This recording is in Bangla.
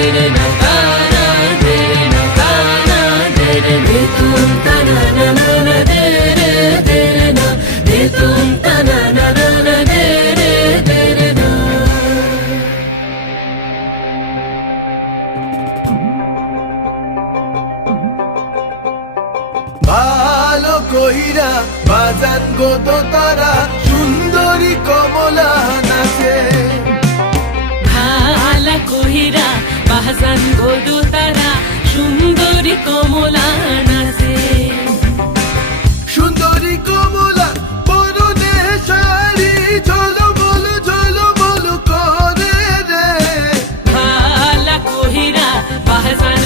দেরে না তানা দেরে না তানা দেরে দে তুম তানা না না না দেরে দেরে না দে তুম তানা না না না দেরে দেরে না। ভালো কইরা বাজান গো দোতারা সুন্দরী কমলা নাচে ভালা কহিরা বাজান গো তারা সুন্দরী কমলা নাচে সুন্দরী কমলা পরনে শাড়ি ঝলমল করে রে ভালা কহিরা বাজান